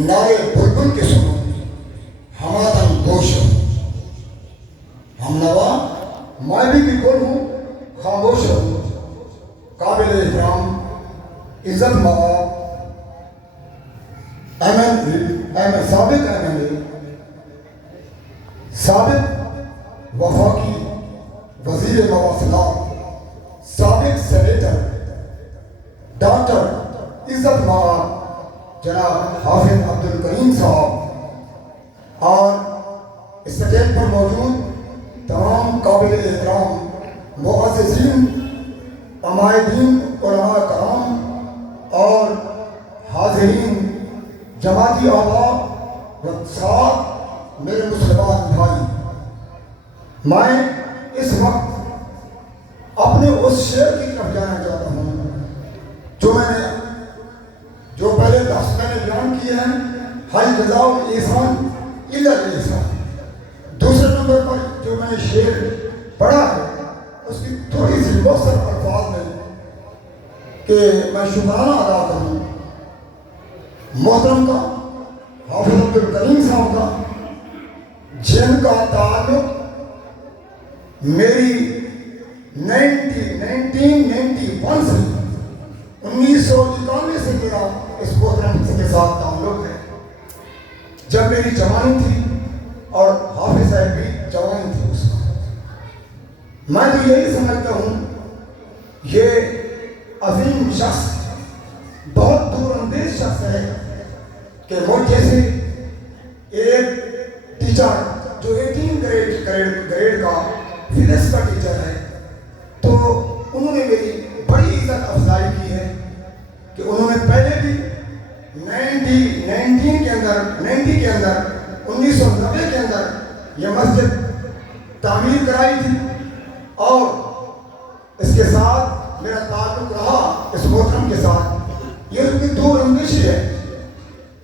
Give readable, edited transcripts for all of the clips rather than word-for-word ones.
نارے بلبل کے سنو ہمادن گوش ہو. ہم نوا میں بھی بالکل ہوں خاموش ہوں. قابل احترام عزت مآب سابق MLA سابق وفاقی وزیر مواصلات سابق سینیٹر ڈاکٹر عزت مآب جناب حافظ عبدالکریم صاحب اور اسٹیج پر موجود تمام قابل احترام معززین عمائدین علماء کرام اور حاضرین جماعتی احباب و ساتھ میرے مسلمان بھائی، میں اس وقت اپنے اس شعر کی طرف جانا چاہتا ہوں جو پہلے لفظ میں نے بیان کیے ہیں، حل جزاء الاحسان الا الاحسان. دوسرے نمبر پر جو میں نے شعر پڑھا ہے اس کی تھوڑی سی مختصر الفاظ میں کہ میں شکرانہ ادا کروں محترم کا حافظ عبدالکریم صاحب کا، جن کا تعلق میری 1991 سے 1991 سے میرا اس محترم کے ساتھ تعلق ہے، جب میری جوانی تھی اور حافظ صاحب بھی جوانی تھی اس وقت. میں تو یہی سمجھتا ہوں یہ عظیم شخص بہت دور اندیش شخص ہے کہ وہ جیسے ایک ٹیچر جو 18 گریڈ کا فزکس کا ٹیچر ہے، تو انہوں نے میری بڑی عزت افزائی کی ہے کہ انہوں نے پہلے بھی 90 کے اندر 1990 کے اندر یہ مسجد تعمیر کرائی تھی، اور اس کے ساتھ میرا تعلق رہا اس محترم کے ساتھ. یہ ان کی دور اندیشی ہے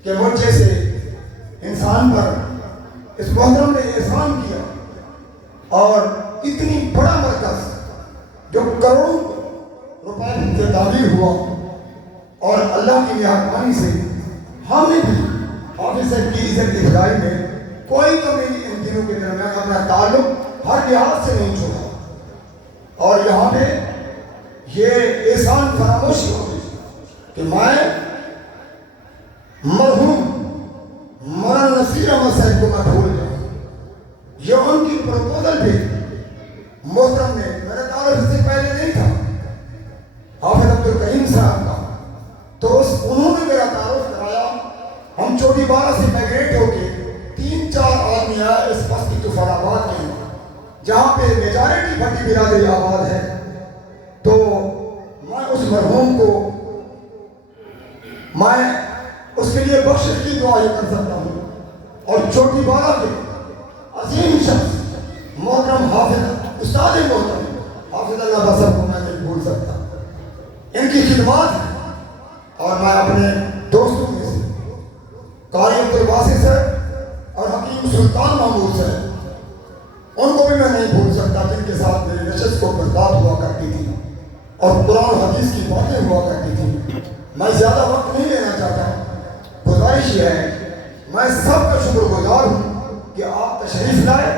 کہ وہ جیسے انسان پر اس محترم نے احسان کیا، اور اتنی بڑا مرکز جو کروڑوں روپے سے تعمیر ہوا، اور اللہ کی مہربانی سے ہم نے بھی حافظ صاحب کی عزت افزائی میں کوئی کمی ان دنوں کے درمیان اپنا تعلق ہر لحاظ سے نہیں چھوڑا. اور یہاں پہ یہ احسان فراموش ہو کہ میں مرحوم مولانا نصیر احمد صاحب کو میں بھول جاؤں. یہ ان کی پروپوزل بھی محترم نے، میرا تعلق اس سے پہلے نہیں تھا حافظ عبدالکریم صاحب کا، تو انہوں نے میرا تعارف کرایا. ہم چوٹی بارہ سے مائگریٹ ہو کے 3-4 آدمی آئے اس بستی طفیل آباد کے جہاں پہ میجارٹی بھٹی برادری آباد ہے. تو میں اس مرحوم کو میں اس کے لیے بخشش کی دعا یہ کر سکتا ہوں، اور چوٹی بارہ کے عظیم شخص محترم حافظ استاد محترم حافظ اللہ بصر کو میں نہیں بھول سکتا. ان کی خدمات ہیں، اور میں اپنے دوستوں میں سے قاری عبدالواسی صاحب اور حکیم سلطان محمود صاحب، ان کو بھی میں نہیں بھول سکتا، جن کے ساتھ میری نشست کو برباد ہوا کرتی تھی اور قرآن حدیث کی باتیں ہوا کرتی تھی. میں زیادہ وقت نہیں لینا چاہتا. گزارش یہ ہے، میں سب کا شکر گزار ہوں کہ آپ تشریف لائے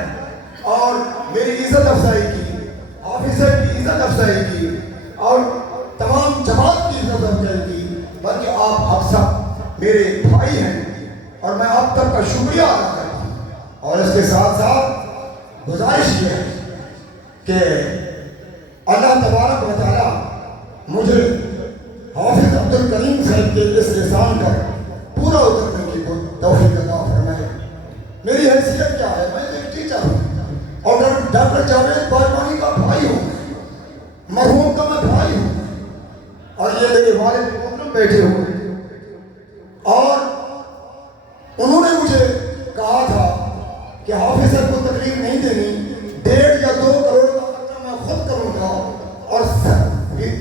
اور میری عزت افزائی کی، حافظ صاحب کی عزت افزائی کی، اور تمام جماعت کی عزت افزائی کی، بلکہ آپ سب میرے بھائی ہیں اور میں آپ تک کا شکریہ ادا کرتا ہوں. اور اس کے ساتھ ساتھ گزارش یہ ہے کہ اللہ تبارک و تعالیٰ مجھے حافظ عبدالکریم صاحب کے اس لسان پر پورا اترنے کی توفیق عطا فرمائے. میری حیثیت کیا ہے؟ میں ایک ٹیچر ہوں اور ڈاکٹر جاوید بارمانی کا بھائی ہوں، مرحوم کا میں بھائی ہوں، اور یہ میرے والد محترم بیٹھے ہوئے، اور انہوں نے مجھے کہا تھا کہ حافظ صاحب کو تکلیف نہیں دینی، 1.5 یا 2 کروڑ کا خرچہ میں خود کروں گا اور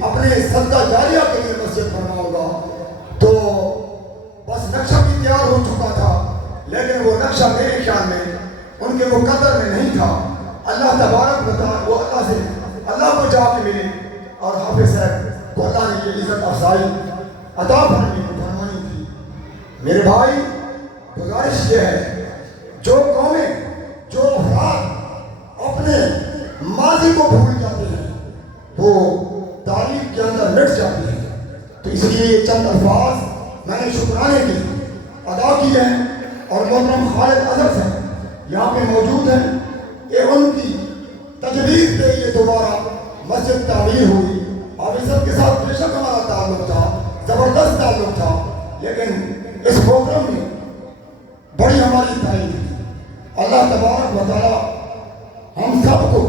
اپنے صدقہ جاریہ کے لیے مسجد بنواؤں گا. تو بس نقشہ بھی تیار ہو چکا تھا، لیکن وہ نقشہ میرے خیال میں ان کے مقدر میں نہیں تھا. اللہ تبارک و تعالیٰ وہ اللہ کو جا کے ملے، اور حافظ صاحب کو اللہ نے یہ عزت افزائی عطا فرمانی تھی. میرے بھائی گزارش یہ ہے جو قومیں جو افراد اپنے ماضی کو بھول جاتے ہیں وہ تاریخ کے اندر مٹ جاتے ہیں. تو اس لیے یہ چند الفاظ میں نے شکرانے کے ادا کیے ہیں اور محترم خالد اظہر صاحب یہاں پہ موجود ہیں کہ ان کی تجویز پہ یہ دوبارہ مسجد تعمیر ہوئی. آفیسر کے ساتھ بے شک ہمارا تعلق تھا, زبردست تعلق تھا, لیکن اس پروگرام میں بڑی ہماری تائید تھی. اللہ تبارک و تعالیٰ ہم سب کو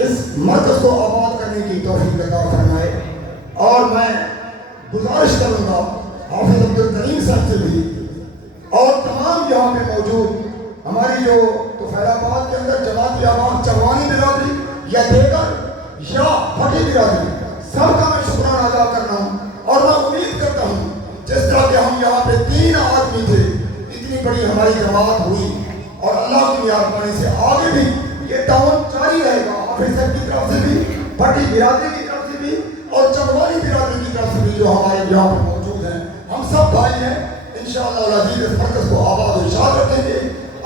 اس مرکز کو آباد کرنے کی توفیق عطا فرمائے. اور میں گزارش کروں گا حافظ عبدالکریم صاحب سے بھی اور تمام یہاں پہ موجود ہماری جو طفیل آباد کے اندر جماعت احباب چوانی برادری یا دیگر یا پھٹی برادری سب کا میں شکرانہ ادا کرنا ہوں. اور میں امید کرتا ہوں جس طرح کہ ہم یہاں پہ 3 آدمی تھے, اتنی بڑی ہماری جماعت ہوئی اور اللہ کی مہربانی سے آگے بھی یہ تعاون جاری رہے گا. حافظ صاحب کی طرف سے بھی, پھٹی برادری کی طرف سے بھی اور چوانی برادری کی طرف سے بھی جو ہمارے یہاں پہ موجود ہیں, ہم سب بھائی ہیں. انشاءاللہ العزیز اس مرکز کو آباد و اشاد رکھیں گے.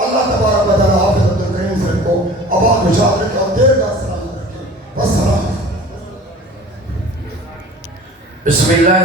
اللہ تبارک و تعالیٰ حافظ عبدالکریم صاحب کو آباد و اشاد رکھے اور دیر کا سلامت رکھے. والسلام. بسم اللہ.